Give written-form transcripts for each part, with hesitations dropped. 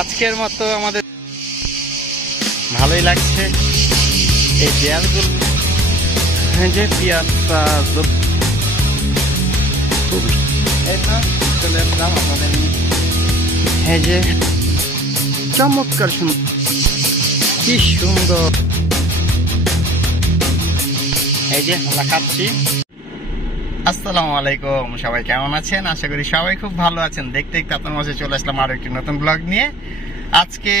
আজকের মতো আমাদের ভালোই লাগছে এই দেয়ালগুলো, যে পিয়াজা চলে আসলাম আমাদের এই যে চমৎকার সুন্দর, কি সুন্দর এই যে আমরা খাচ্ছি। আসসালামু আলাইকুম, সবাই কেমন আছেন? আশা করি সবাই খুব ভালো আছেন। দেখতে দেখতে আপনার মাঝে চলে আসলাম আরো একটি নতুন ব্লগ নিয়ে। আজকে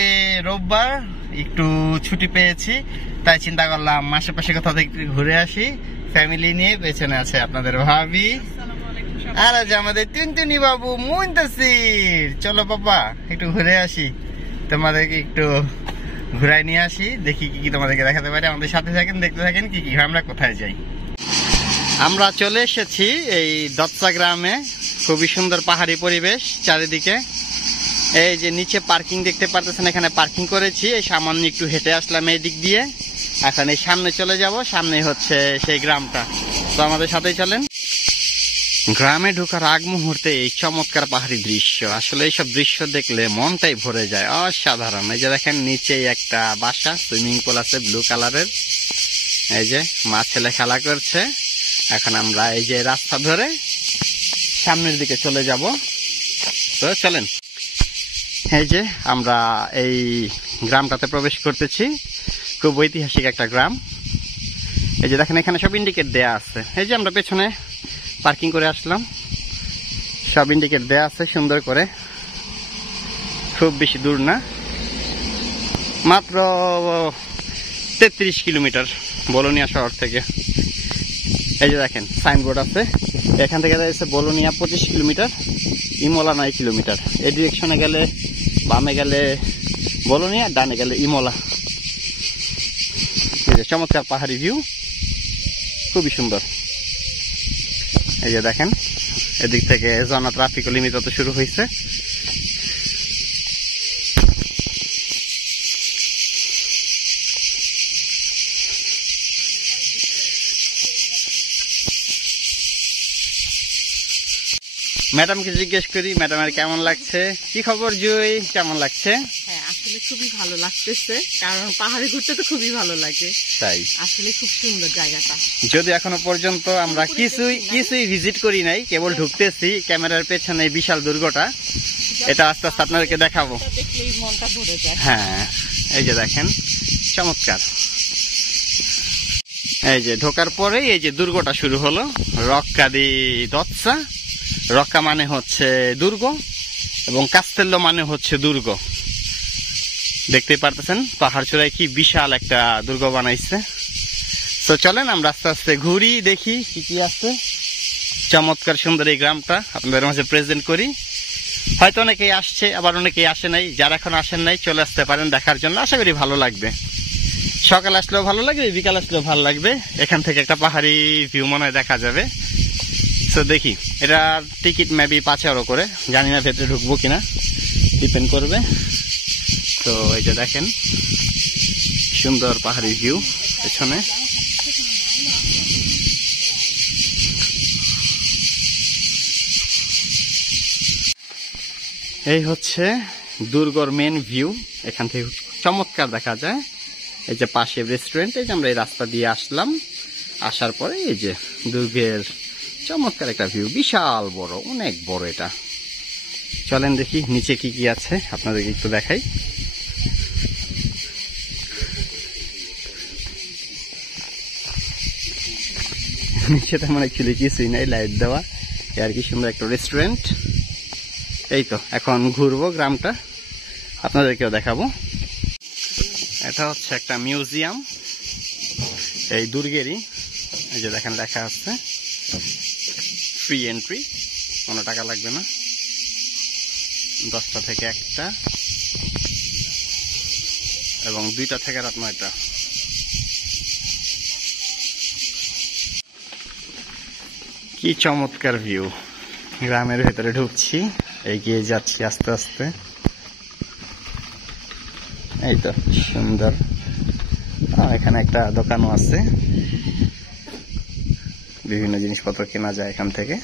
রোববার, একটু ছুটি পেয়েছি, তাই চিন্তা করলাম আশেপাশে কোথাও থেকে ঘুরে আসি। ফ্যামিলি নিয়ে পেছনে আছে আপনাদের ভাবি আর আজ আমাদের টুনটুনি বাবু মুনতাসির। চলো বাবা একটু ঘুরে আসি, তোমাদেরকে একটু ঘুরাই নিয়ে আসি, দেখি কি কি তোমাদেরকে দেখাতে পারি। আমাদের সাথে থাকেন, দেখতে থাকেন কি কি আমরা কোথায় যাই। আমরা চলে এসেছি এই দত্তা গ্রামে। খুবই সুন্দর পাহাড়ি পরিবেশ চারিদিকে। এই যে নিচে পার্কিং দেখতে পারতেছেন, এখানে পার্কিং করেছি। এই সামান্য একটু হেঁটে আসলাম এই দিক দিয়ে। এখন এই সামনে চলে যাব, সামনে হচ্ছে সেই গ্রামটা। তো আমাদের সাথেই চলেন। গ্রামে ঢোকার আগ মুহূর্তে এই চমৎকার পাহাড়ি দৃশ্য, আসলে এইসব দৃশ্য দেখলে মনটাই ভরে যায়, অসাধারণ। এই যে দেখেন নিচেই একটা বাসা, সুইমিং পুল আছে ব্লু কালারের। এই যে মা ছেলে খেলা করছে। এখন আমরা এই যে রাস্তা ধরে সামনের দিকে চলে যাব। তো চলেন, এই যে আমরা এই গ্রামটাতে প্রবেশ করতেছি। খুব ঐতিহাসিক একটা গ্রাম। এই যে দেখেন এখানে সব ইন্ডিকেট দেয়া আছে। এই যে আমরা পেছনে পার্কিং করে আসলাম, সব ইন্ডিকেট দেয়া আছে সুন্দর করে। খুব বেশি দূর না, মাত্র 33 কিলোমিটার বলোনিয়া শহর থেকে। এই যে দেখেন সাইনবোর্ড আছে, এখান থেকে বলোনিয়া 25 কিলোমিটার, ইমোলা 9 কিলোমিটার। এই ডিরেকশনে গেলে বামে গেলে বলোনিয়া, ডানে গেলে ইমোলা। এই যে চমৎকার পাহাড়ি ভিউ, খুবই সুন্দর। এই যে দেখেন এদিক থেকে জনা ট্রাফিক লিমিট তো শুরু হয়েছে। ম্যাডামকে জিজ্ঞেস করি, ম্যাডামের কেমন লাগছে? কি খবর জুই, কেমন লাগছে? হ্যাঁ, আসলে খুবই ভালো লাগতেছে, কারণ পাহাড়ে ঘুরতে তো খুবই ভালো লাগে। তাই আসলে খুব সুন্দর জায়গাটা। যদি এখনো পর্যন্ত আমরা কিছুই ভিজিট করি নাই, কেবল ঢুকতেছি। ক্যামেরার পেছনে বিশাল দুর্গটা, এটা আস্তে আস্তে আপনাদেরকে দেখাবো। দেখলেই মনটা ভরে যায়। হ্যাঁ, এই যে দেখেন চমৎকার। এই যে ঢোকার পরে এই যে দুর্গটা শুরু হলো, রক্কা দি দত্সা। রক্কা মানে হচ্ছে দুর্গ এবং কাস্তেল্লো মানে হচ্ছে দুর্গ। দেখতেই পারতেছেন পাহাড় চূড়ায় কি বিশাল একটা দুর্গ বানাইছে। তো চলেন আমরা আস্তে আস্তে ঘুরি, দেখি কি কি আছে। চমৎকার সুন্দর এই গ্রামটা আপনাদের মাঝে প্রেজেন্ট করি। হয়তো অনেকেই আসছে, আবার অনেকেই আসে নাই। যারা এখন আসেন নাই চলে আসতে পারেন দেখার জন্য, আশা করি ভালো লাগবে। সকাল আসলেও ভালো লাগবে, বিকাল আসলেও ভালো লাগবে। এখান থেকে একটা পাহাড়ি ভিউ মনে হয় দেখা যাবে। তো দেখি, এটা টিকিট মেবি 5 euro করে, জানি না ভেতরে ঢুকবো কিনা, ডিপেন্ড করবে। তো এই যে দেখেন সুন্দর পাহাড়ি ভিউ পেছনে। এই হচ্ছে দুর্গর মেন ভিউ, এখান থেকে চমৎকার দেখা যায়। এই যে পাশে রেস্টুরেন্ট, এই যে আমরা এই রাস্তা দিয়ে আসলাম। আসার পরে এই যে দুর্গের চমৎকার একটা ভিউ, বিশাল বড়, অনেক বড় এটা। চলেন দেখি নিচে কি কি আছে, আপনাদেরকে একটু দেখাই। নিচে তেমন অ্যাকচুয়ালি কিছুই নাই, লাইট দেওয়া আর কি সুন্দর একটা রেস্টুরেন্ট। এই তো এখন ঘুরবো গ্রামটা, আপনাদেরকেও দেখাবো। এটা হচ্ছে একটা মিউজিয়াম এই দুর্গেরই। এই যে দেখেন লেখা আছে ফ্রি এন্ট্রি, কোনো টাকা লাগবে না, 10টা থেকে 1টা এবং 2টা থেকে রাত 9টা। কি চমৎকার ভিউ। গ্রামের ভেতরে ঢুকছি, এগিয়ে যাচ্ছি আস্তে আস্তে। এই তো সুন্দর, এখানে একটা দোকানও আছে, বিভিন্ন জিনিসপত্র কেনা যায় এখান থেকে।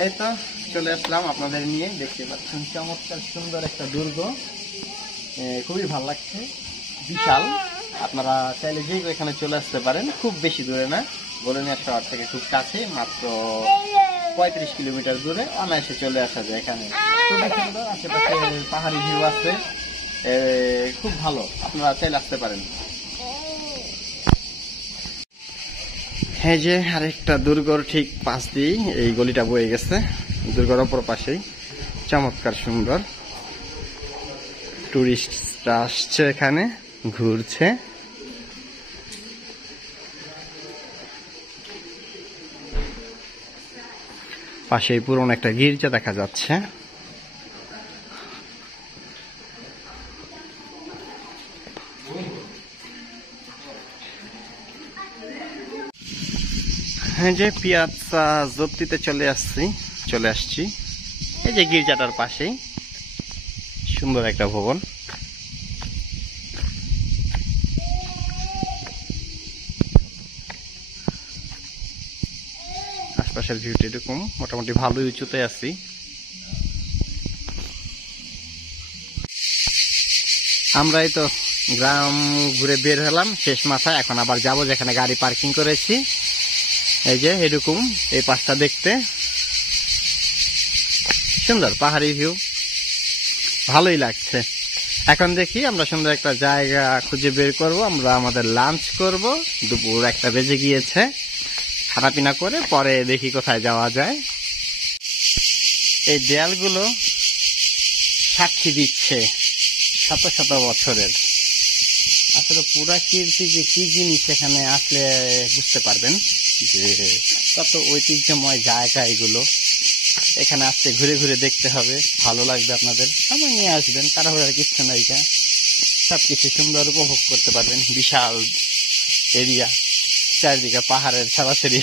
এই তো চলে আসলাম আপনাদের নিয়ে, দেখতে পাচ্ছেন চমৎকার সুন্দর একটা দুর্গ, খুবই ভালো লাগছে, বিশাল। আপনারা চাইলে যে এখানে চলে আসতে পারেন, খুব বেশি দূরে না, বোলোনিয়া শহর থেকে খুব কাছে, মাত্র 35 কিলোমিটার দূরে অনায়াসে চলে আসা যায়। এখানে খুবই সুন্দর, আশেপাশে পাহাড়ি ভিউ আছে, খুব ভালো, আপনারা চাইলে আসতে পারেন। হ্যাঁ, যে আরেকটা দুর্গর ঠিক পাশ দিয়ে এই গলিটা বয়ে গেছে, দুর্গর অপর পাশেই চমৎকার সুন্দর। টুরিস্টরা আসছে এখানে, ঘুরছে। পাশেই পুরনো একটা গির্জা দেখা যাচ্ছে। হ্যাঁ, যে পিয়াজা জপ্তিতে চলে আসছি। এই যে গির্জাটার পাশেই সুন্দর একটা ভবন। আশপাশের ভিউটা এরকম, মোটামুটি ভালোই উঁচুতে আছি। আমরা এই তো গ্রাম ঘুরে বের হলাম শেষ মাথায়, এখন আবার যাব যেখানে গাড়ি পার্কিং করেছি। এই যে এরকম এই পাশটা দেখতে সুন্দর, পাহাড়ি ভিউ, ভালোই লাগছে। এখন দেখি আমরা সুন্দর একটা জায়গা খুঁজে বের করব, আমরা আমাদের লাঞ্চ করব। দুপুর 1টা বেজে গিয়েছে, খানা পিনা করে পরে দেখি কোথায় যাওয়া যায়। এই দেয়ালগুলো সাক্ষী দিচ্ছে শত শত বছরের। আসলে পুরা কীর্তি যে কি জিনিস এখানে আসলে বুঝতে পারবেন যে কত ঐতিহ্যময় জায়গা এগুলো। এখানে আসতে ঘুরে ঘুরে দেখতে হবে, ভালো লাগবে আপনাদের। সময় নিয়ে আসবেন, তাড়াহুড়ার কিচ্ছু নাই, সবকিছু সুন্দর উপভোগ করতে পারবেন। বিশাল এরিয়া, চারিদিকে পাহাড়ের ছাড়াছাড়ি।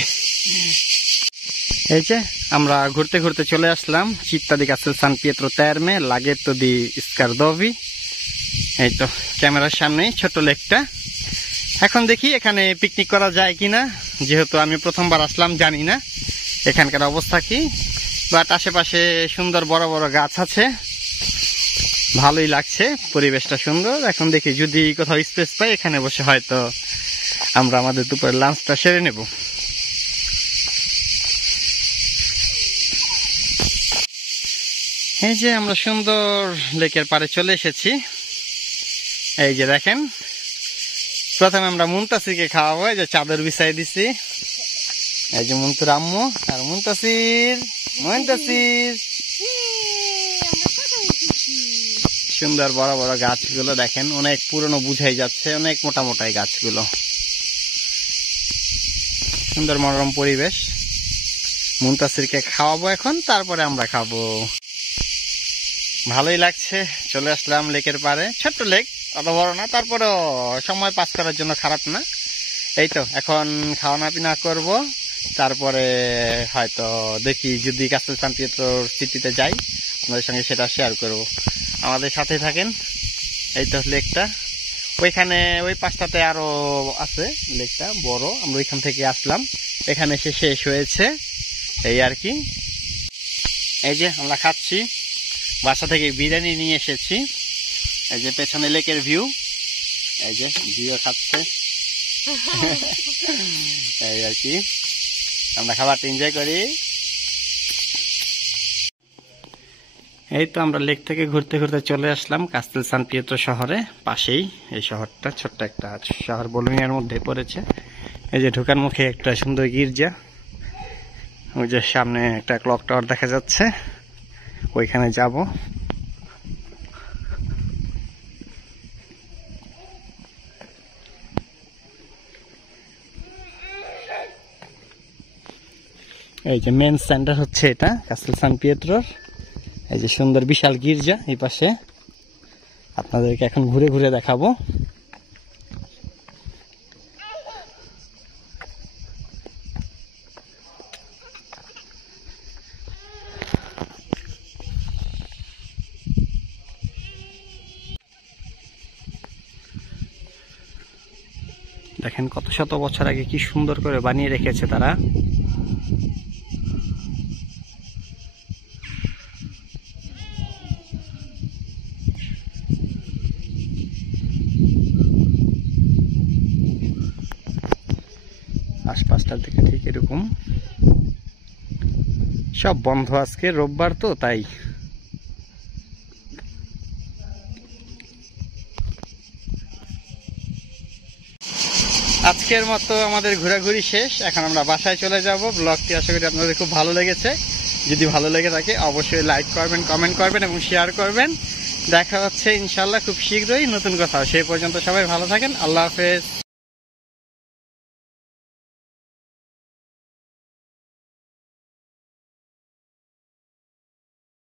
এই যে আমরা ঘুরতে ঘুরতে চলে আসলাম Città di Castel San Pietro Terme, Laghetto di Scardovi। এই তো ক্যামেরার সামনে ছোট লেকটা। এখন দেখি এখানে পিকনিক করা যায় কিনা, যেহেতু আমি প্রথমবার আসলাম, জানি না এখানকার অবস্থা কি। বাট আশেপাশে সুন্দর বড় বড় গাছ আছে, ভালোই লাগছে, পরিবেশটা সুন্দর। এখন দেখি যদি কোথাও স্পেস পাই, এখানে বসে হয়তো আমরা আমাদের দুপুরের লাঞ্চটা সেরে নেব। এই যে আমরা সুন্দর লেকের পাড়ে চলে এসেছি। এই যে দেখেন, প্রথমে আমরা মুনতাসিরকে খাওয়াবো। এই যে চাদর বিছাই দিছি, এই যে মুন্তুর আম্মু আর মুনতাসির। সুন্দর বড় বড় গাছগুলো দেখেন, অনেক পুরনো বুঝাই যাচ্ছে, অনেক মোটা মোটাই গাছগুলো। সুন্দর মনোরম পরিবেশ। মুনতাসিরকে খাওয়াবো এখন, তারপরে আমরা খাবো। ভালোই লাগছে, চলে আসলাম লেকের পাড়ে। ছোট্ট লেক, অত বড় না, তারপরেও সময় পাস করার জন্য খারাপ না। এই তো এখন খাওয়া পিনা করব, তারপরে হয়তো দেখি যদি কাস্তেল সান পিয়েত্রোর সিটিতে যাই, আপনাদের সঙ্গে সেটা শেয়ার করব। আমাদের সাথে থাকেন। এই তো লেকটা, ওইখানে ওই পাশটাতে আরো আছে লেকটা বড়, আমরা ওইখান থেকে আসলাম, এখানে এসে শেষ হয়েছে, এই আর কি। এই যে আমরা খাচ্ছি, বাসা থেকে বিরিয়ানি নিয়ে এসেছি। এই যে পেছনে লেকের ভিউ, এই যে ভিউ খাচ্ছে। এই আর কি, আমরা খাবারটা এনজয় করি। এই তো আমরা লেক থেকে ঘুরতে ঘুরতে চলে আসলাম কাস্তেল সান পিয়েত্রো শহরে, পাশেই এই শহরটা, ছোট্ট একটা শহর, বোলোনিয়ার মধ্যে পড়েছে। এই যে ঢোকার মুখে একটা সুন্দর গির্জা, ওই যে সামনে একটা ক্লক টাওয়ার দেখা যাচ্ছে, ওইখানে যাব। এই যে মেন সেন্টার হচ্ছে এটা কাস্তেল সান পিয়েত্রোর। এই যে সুন্দর বিশাল গির্জা এই পাশে, আপনাদেরকে এখন ঘুরে ঘুরে দেখাবো। দেখেন কত শত বছর আগে কি সুন্দর করে বানিয়ে রেখেছে তারা। আশপাশটার দিকে ঠিক এরকম সব বন্ধ, আজকে রোববার তো তাই। আজকের মতো আমাদের ঘোরাঘুরি শেষ, এখন আমরা বাসায় চলে যাব। ব্লগটি আশা করি আপনাদের খুব ভালো লেগেছে। যদি ভালো লেগে থাকে অবশ্যই লাইক করবেন, কমেন্ট করবেন এবং শেয়ার করবেন। দেখা হচ্ছে ইনশাল্লাহ খুব শীঘ্রই নতুন কোথাও। সেই পর্যন্ত সবাই ভালো থাকেন। আল্লাহ হাফেজ।